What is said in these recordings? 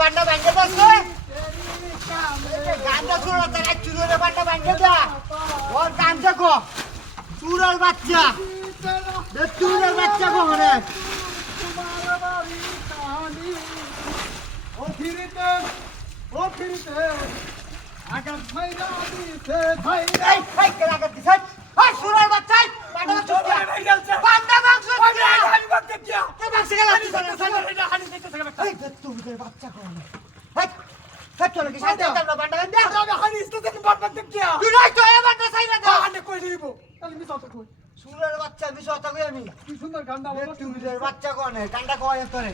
বান্ডা ভাঙে দছে গান্ডা চুরা তার এক চুরের বান্ডা ভাঙে দা ওর কাম দেখো চুরার বাচ্চা চুরের বাচ্চা গো মানে ও ফিরিতে আগাত ভাইরা দিছে ভাই এই এই কে লাগা দিছ ওই চুরার বাচ্চা বান্ডা চুরা বান্ডা ভাঙছ আমি বলতে কি কে ভাঙছে গেল এই চুরের বাচ্চা গো মানে এই চলো কি সাথে আমরা বান্ডা গান্দা আমি হানিস তো দেখি বলতে কি তুই নাই তো এই বান্ডা চাইলা দা আনে কই দিব তাহলে মিস হতো কই চুরের বাচ্চা বিশ কথা কই আমি কি সুন্দর গান্ডা বলো চুরের বাচ্চা কোনে কান্ডা কয় তোরে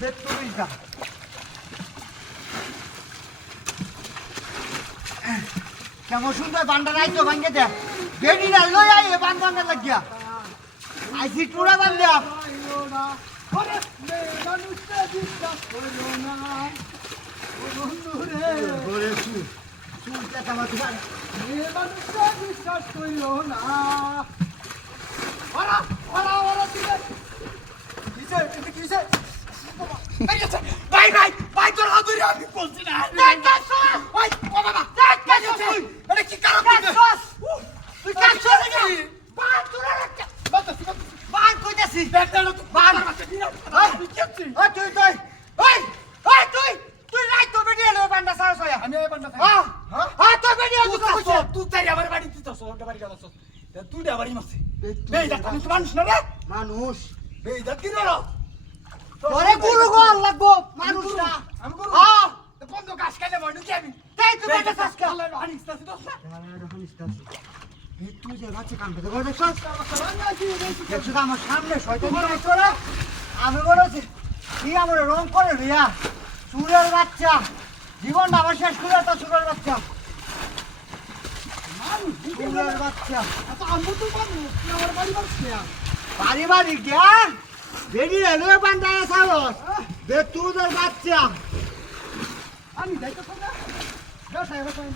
দেখ তুই যা কেমন সুন্দর বান্ডা নাই তো ভাঙ্গে দে বেডিরা লই আই এ বান্ডা লাগিয়া আইছি টুরা বান্ডা ওরে মানুষটা বিশ্বাস করলো না ও বন্ধু রে ওরে চুরটা কামা তোমার মানুষটা বিশ্বাস করলো না ওরা ওরা ওরা কিসে কিসে ভাই ভাই ভাই তোর হাতুরি আমি বলছি না ভাই ও বাবা এটা কি কারণ তুই কাছছ নাকি বান তোরা রাখা বান কইতাছি বান আমি কেছি ওই তুই তুই ওই ওই তুই রাই তো বেডিয়া লই বান্ডা সারা সয়া আমি এই বান্ডা হ্যাঁ হ্যাঁ তো বেডিয়া তুই তুই কইছ তুই তাই আমার বাড়ি দিছস ওর বাড়ি গেছস তুই দে বাড়ি মারছিস বেই দা তুমি মানুষ না রে মানুষ বেই দা কি রে তোরে গুরু গল লাগবো মানুষ না আমি করব হ্যাঁ বন্ধ গাছ খাইলে মরনু কি আমি তাই তুই বেটা সাসকা আল্লাহ হানিস তাসি দোস তুই যে বাচ্চা কাম করতে করে দেখছস দেখছস আমার সামনে শয়তানি করছ রে আমি বলেছি কি আমার রং করে রিয়া চুরের বাচ্চা জীবনটা আমার শেষ করে তো চুরের বাচ্চা চুরের বাচ্চা আচ্ছা আমি তো পাবো আমার বাড়ি মারছিস বাড়ি বাড়ি গিয়া বেডি রেলওয়ে বান্ধায় সাবস বে চুরের বাচ্চা আমি যাইতে পারি না ব্যবসায় ব্যবসায়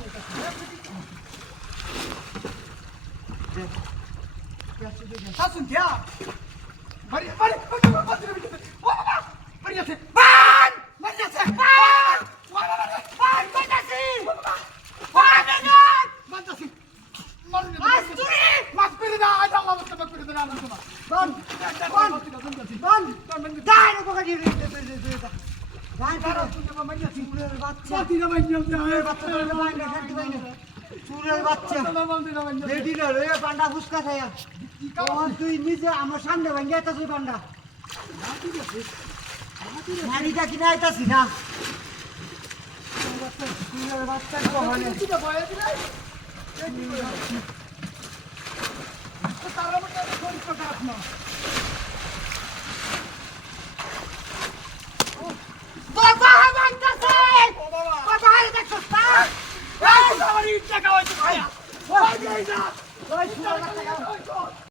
শাসন দিয়া বাড়ি বাড়ি বাড়ি আছে বান বাড়ি আছে বান বান কইতাছি বান না মানতাছি মাস তুই মাস পেরে না আজ আল্লাহ মত মাস পেরে না আমার তোমার বন বন বন দাই রে বকা দি দাই তারা দাই তুমি মাইয়া মাইয়াছি চুরের বাচ্চা সাথী না মাইয়া চুরের বাচ্চা তোরে বাইনা খাইতে বাইনা চুরের বাচ্চা বেডি রেলওয়ে বান্ডা ফুসকা খায়া তখন তুই নিজে আমার সামনে ভাঙ্গিয়া আইতাছিস বান্ডা মারিটা কিনা আইতাছি না চুরের বাচ্চা কহনে তারা মধ্যে ফোন করতে না বাবা ভাঙতাছে বাবা আরে দেখছস তা আমার ইচ্ছা খাওয়াইতে ভাইয়া ওই যাই না ওই চুরের বাচ্চা